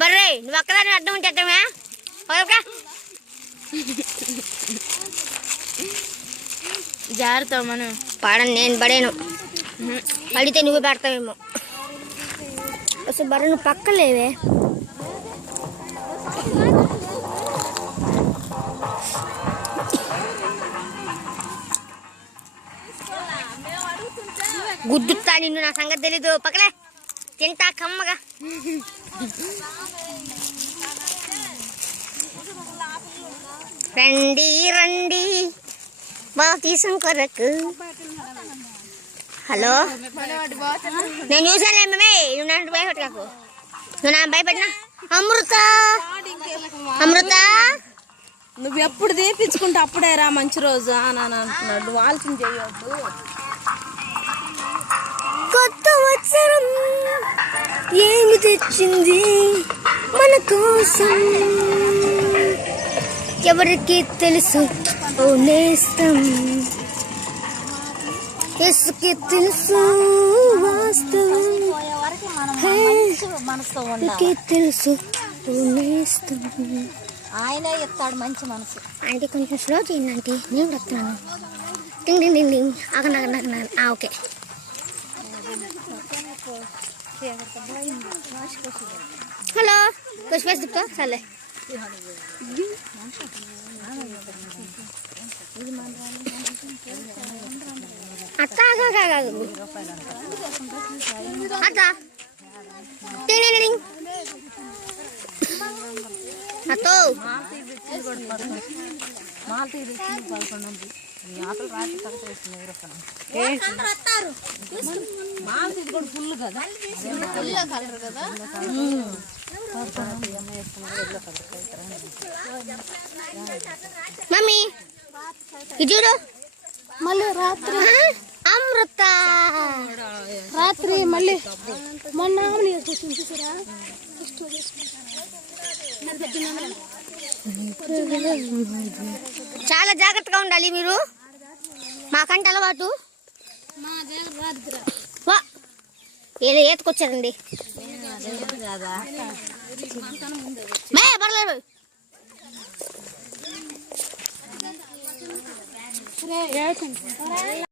బర్రే నువ్వు అక్కదాన్ని అర్థం ఉంచేద్దామా జారుతావు మనం పాడను నేను పడాను పడితే నువ్వు పెడతావేమో అసలు బర్రె నువ్వు పక్కలేవే గుద్దుతా నిన్ను నా సంగతి తెలీదు పక్కలే తింటా కమ్మగా రండి రండి బాతీసం కొరకు హలో నేను చూసానులే మేమే నువ్వు నన్ను భయపెట్టకు నువ్వు నా భయపెట్టినా అమృత అమృత నువ్వు ఎప్పుడు తీపించుకుంటే అప్పుడే రా మంచి రోజు అని అంటున్నాడు ఆలోచన చేయొద్దు కొత్త వత్సరం ఏమి తెచ్చింది మన కోసం ఎవరికి తెలుసు ఓ నేస్తం ఎసుకి తెలుసు వాస్తవం ఎవరికి తెలుసు ఓ నేస్తం ఆయనే ఇస్తాడు మంచి మనసు అంటే కొంచెం స్లో చేయండి ఆంటీ నేను వస్తున్నాను టింగ్ టింగ్ టింగ్ టింగ్ ఆగండి ఓకే హలో कुछ पैसे दो चले आता आता टिंग टिंग टिंग अतो మమ్మీ ఇజుడు మళ్ళీ రాత్రి అమృత రాత్రి మళ్ళీ మొన్న చాలా జాగ్రత్తగా ఉండాలి మీరు మాకంటే అలవాటు ఏదో ఏతుకొచ్చారండి పర్లేదు